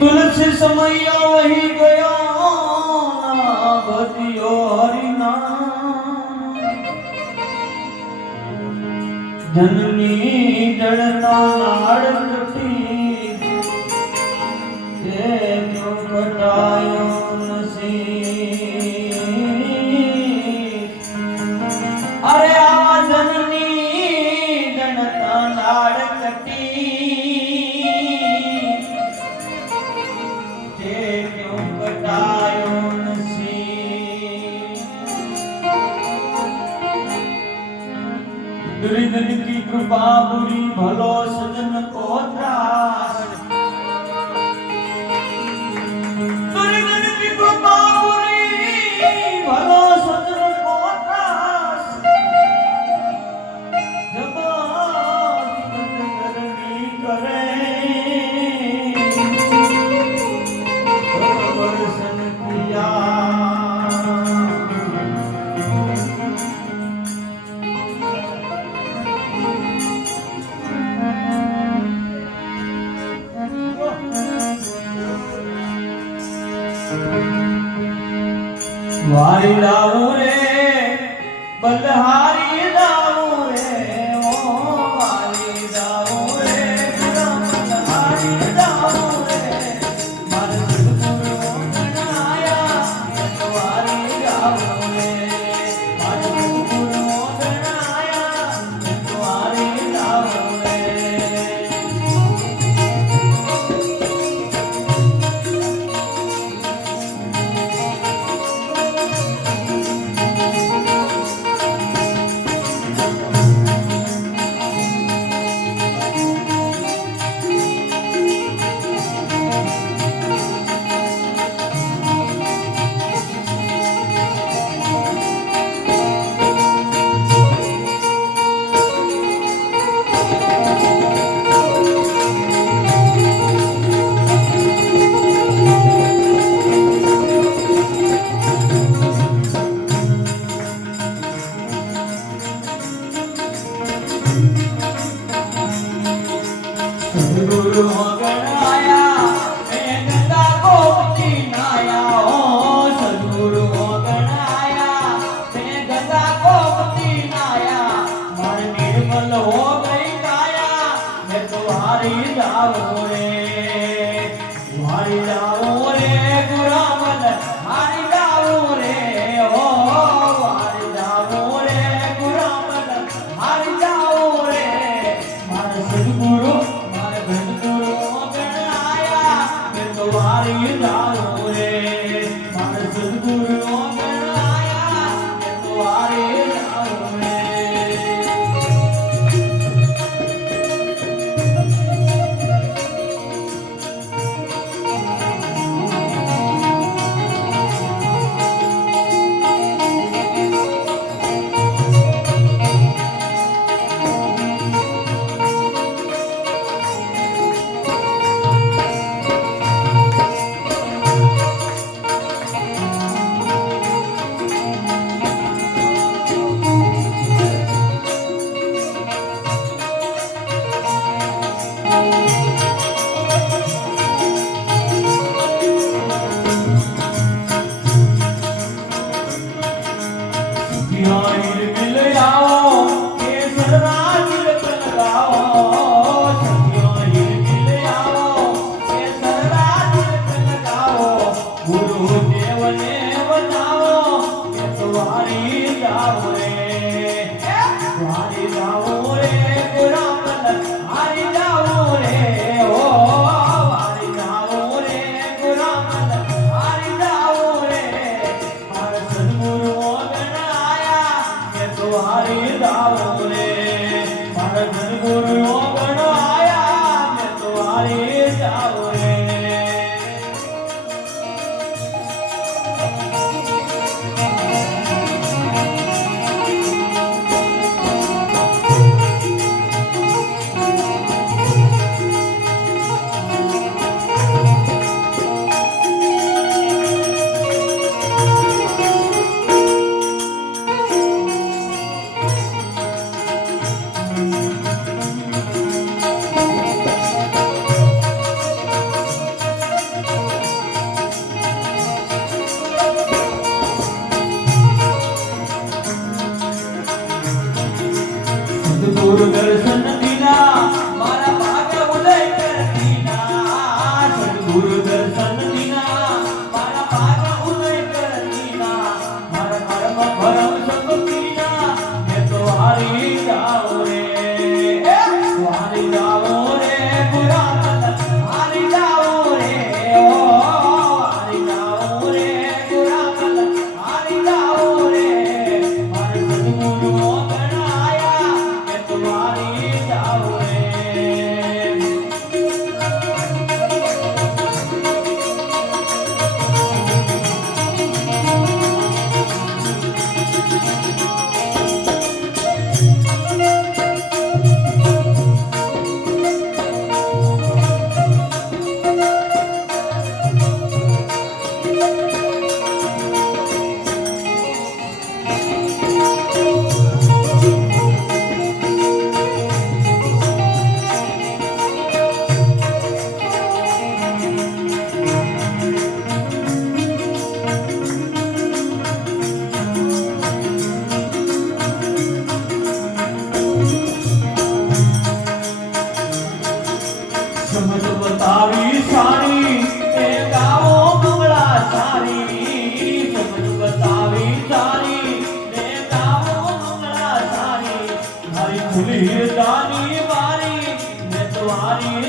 तुलसी समैया वही गया बदियो हरिना धननी जड़ता नाड़ कटी जो कटाया દરિદ્ર કી કૃપા પૂરી ભલો મારી લાવો રે બલહાર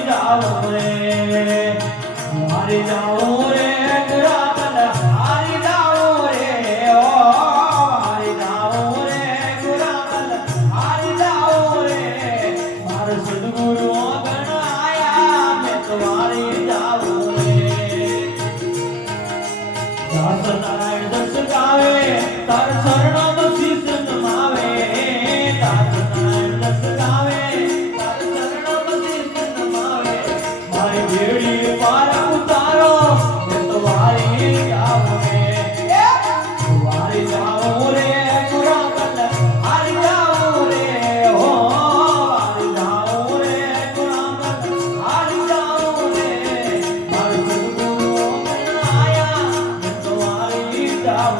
જાઓ રે મારી જાઓ રે ગુજરાત હારી જાઓ રે ઓ મારી જાઓ રે ગુજરાત હારી જાઓ રે મારા સદગુરુ ગણાયા મેં તમારી જાઓ રે દાસ નારાયણ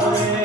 Yahweh.